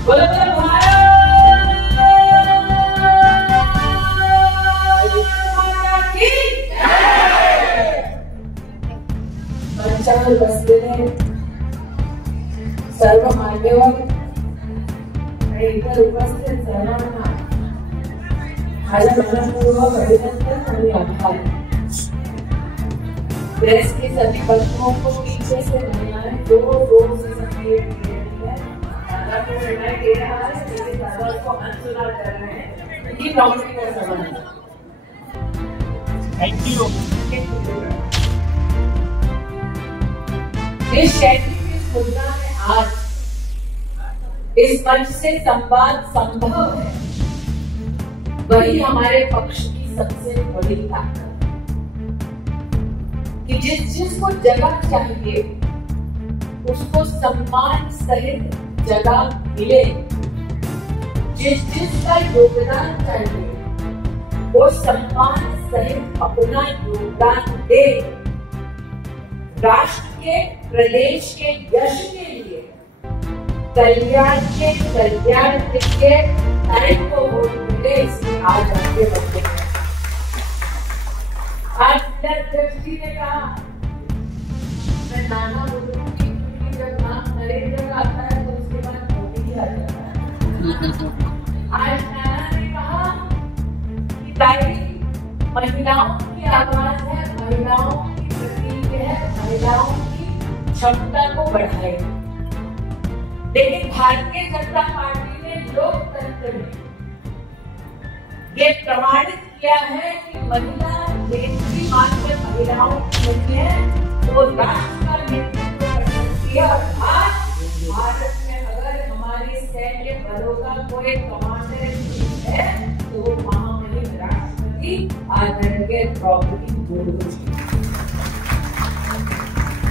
बोलो भारत माता की जय। मंचावर बसलेले सर्व मान्यवर आणि इतर उपस्थित सर्वांना माझ्या मनपूर्वक अभिनंदन आणि आभार। प्रेस की सभी बच्चों को पीछे से महिलाएं दो से सपोर्ट दे रही है। दादा को निर्णय दे रहा है, लेकिन दादा को अनसुना कर रहे हैं। ये नौकरी का सवाल है। Thank you. इस शैली की मुद्रा में आज इस मंच से संवाद संभव है, वही हमारे पक्ष की सबसे बड़ी ताकत कि जिसको जगह चाहिए उसको सम्मान सहित जगह मिले, जिसका योगदान चाहिए वो सम्मान सहित अपना योगदान दे। राष्ट्र के, प्रदेश के यश के लिए, कल्याण के टाइम को वोट मिले, इसलिए आज आगे बढ़ते हैं। आज जी ने कहा मैं नाना बोलूंगी क्योंकि जब नाम नरेंद्र का आता है तो उसके बाद मोदी ही आ जाता है। आज नाना ने कहा कि ताई महिलाओं की आवाज है, महिलाओं की प्रतीक है, महिलाओं की क्षमता को बढ़ाए। लेकिन भारतीय जनता पार्टी ने लोकतंत्र में ये प्रमाणित किया है कि महिला नेत्री मात्र महिलाओं की नहीं है, वो राष्ट्र का नेतृत्व कर सकती है। और आज भारत में अगर हमारे सैन्य बलों का कोई कमांडर है तो वो महामहिम राष्ट्रपति आदरणीय द्रौपदी मुर्मू।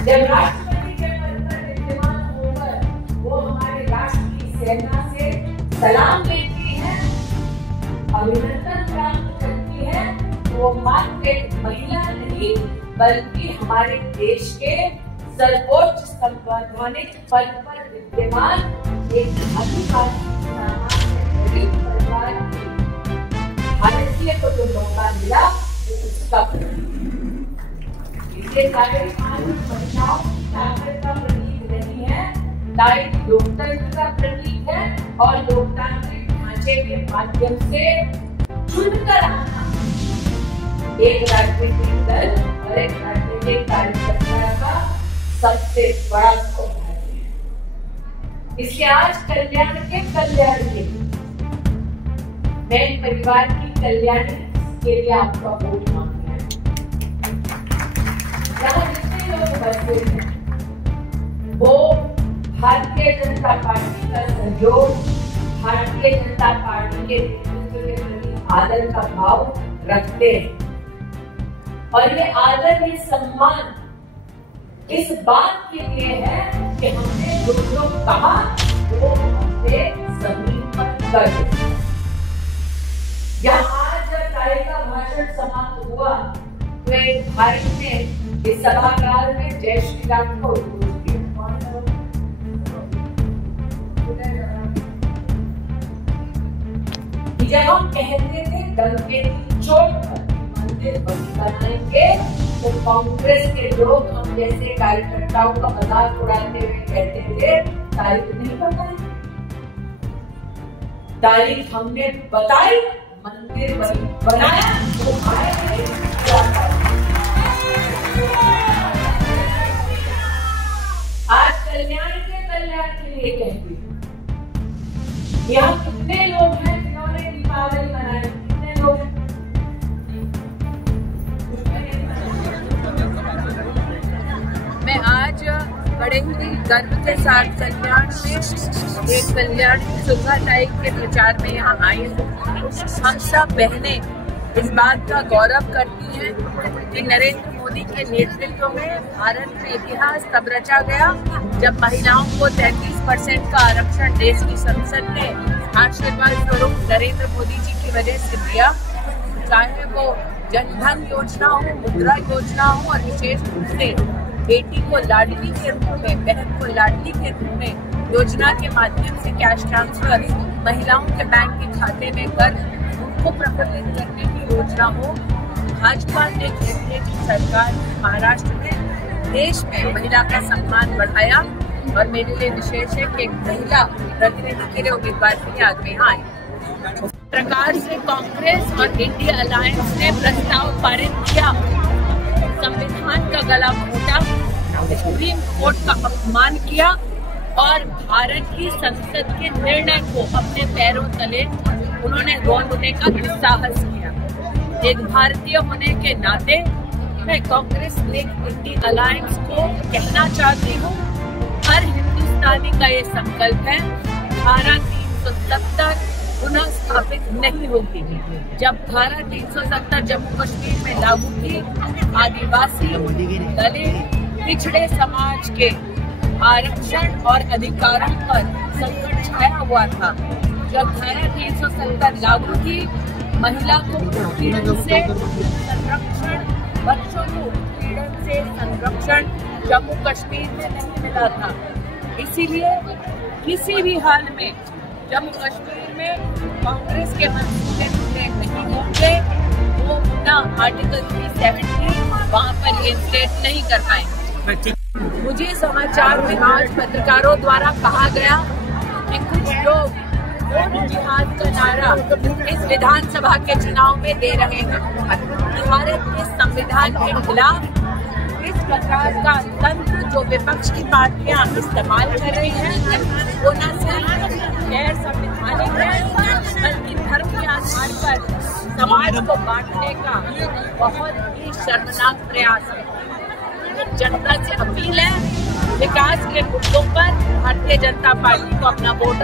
जब राष्ट्रपति के पद पर विद्यमान होकर वो हमारे राष्ट्र की सेना से सलाम लेती है, अभिनंदन प्राप्त करती है, वो मात्र एक महिला नहीं बल्कि हमारे देश के सर्वोच्च संवैधानिक पद पर विद्यमान एक आदिवासी गरीब परिवार की भारतीय को जो मौका मिला उसका इसलिए महिलाओं की ताकत का प्रतीक नहीं है, लोकतंत्र का प्रतीक है। और लोकतांत्रिक ढांचे के माध्यम से चुनकर आना एक राजनीतिक दल और एक राजनीतिक कार्यकर्ता का सबसे बड़ा सौभाग्य है। इसलिए आज कल्याण के मैं परिवार की कल्याण के लिए आपका वोट मांगना है। यहाँ जितने लोग बचे हैं वो भारतीय जनता पार्टी का सहयोग, भारतीय जनता पार्टी के नेतृत्व के प्रति आदर का भाव रखते हैं। और ये आदर, ये सम्मान इस बात के लिए है कि हमने जो कहा वो हमने जमीन पर कर दिया। यहाँ आज जब ताई का भाषण समाप्त हुआ तो एक भाई ने इस सभागार में जय श्री राम को उद्घोष किया। जब हम कहते थे डंके की चोट पर मंदिर बनाएंगे तो कांग्रेस के लोग हम जैसे कार्यकर्ताओं का मजाक उड़ाते हुए कहते थे तारीख नहीं बताई। तारीख हमने बताई, मंदिर बनाया तो आए। आज कल्याण के लिए कहती हूँ, यहाँ कितने लोग हैं जिन्होंने दीपावली मनाई? कितने लोग हैं? मैं आज बड़े ही गर्व के साथ कल्याण में एक कल्याण सुधा ताई के प्रचार में यहाँ आई हूँ। हम सब बहनें इस बात का गौरव करती हैं कि नरेंद्र मोदी के नेतृत्व में भारत में इतिहास तब रचा गया जब महिलाओं को 33% का आरक्षण देश की संसद ने आशीर्वाद स्वरूप नरेंद्र मोदी जी की वजह से दिया। चाहे वो जनधन योजना हो, मुद्रा योजना हो, और विशेष रूप से बेटी को लाडली के रूप में, बहन को लाडली के रूप में योजना के माध्यम से कैश ट्रांसफर महिलाओं के बैंक के खाते में कर उनको प्रफुल्लित करने की योजना हो। भाजपा नेतृत्व की सरकार महाराष्ट्र में देश में महिला का सम्मान बढ़ाया और मेरे लिए विशेष है कि एक महिला प्रतिनिधि के लिए उम्मीदवार के लिए आगे यहाँ आई। उस प्रकार से कांग्रेस और इंडिया अलायंस ने प्रस्ताव पारित किया, संविधान का गला घोटा, सुप्रीम कोर्ट का अपमान किया और भारत की संसद के निर्णय को अपने पैरों तले उन्होंने रौंदने का दुस्साहस किया। एक भारतीय होने के नाते मैं कांग्रेस इंडिया अलायंस को कहना चाहती हूँ, हर हिंदुस्तानी का ये संकल्प है, धारा 370 पुनः स्थापित नहीं होगी। जब धारा 370 जम्मू कश्मीर में लागू थी, आदिवासी, दलित, पिछड़े समाज के आरक्षण और अधिकारों पर संकट छाया हुआ था। जब धारा 370 लागू थी, महिला को उत्पीड़न से संरक्षण, बच्चों को उत्पीड़न से संरक्षण जम्मू कश्मीर में नहीं मिला था। इसीलिए किसी भी हाल में जम्मू कश्मीर में कांग्रेस के मंसूबे पूरे नहीं होंगे, वो अपना आर्टिकल 370 वहाँ पर इंस्टेट नहीं कर पाएंगे। मुझे समाचार में आज पत्रकारों द्वारा कहा गया कि कुछ लोग वोट जिहाद का नारा इस विधानसभा के चुनाव में दे रहे हैं। भारत के संविधान के खिलाफ इस प्रकार का तंत्र जो विपक्ष की पार्टियां इस्तेमाल कर रही हैं, वो न सिर्फ गैर संवैधानिक है, बल्कि धर्म के आधार पर समाज को बांटने का बहुत ही शर्मनाक प्रयास है। जनता से अपील है, विकास के मुद्दों पर भारतीय जनता पार्टी को अपना वोट